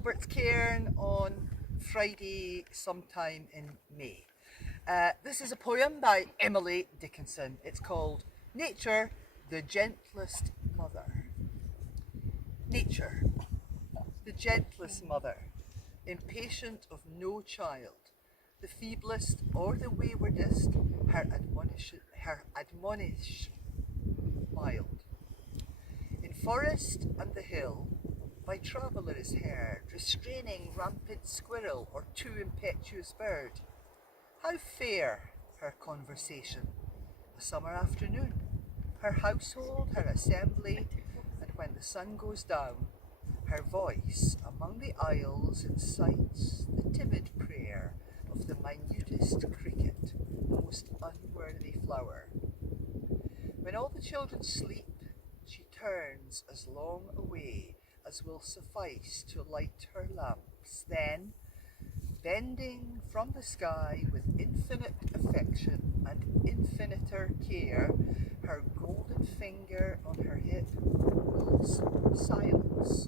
Albert's Cairn on Friday sometime in May. This is a poem by Emily Dickinson. It's called Nature, the Gentlest Mother. Nature, the gentlest mother, impatient of no child, the feeblest or the waywardest, her admonish mild. In forest and the hill, by traveller is heard, restraining rampant squirrel or too impetuous bird. How fair her conversation, a summer afternoon, her household, her assembly, and when the sun goes down, her voice among the isles incites the timid prayer of the minutest cricket, the most unworthy flower. When all the children sleep, she turns as long away as will suffice to light her lamps. Then, bending from the sky with infinite affection and infiniter care, her golden finger on her hip wills silence.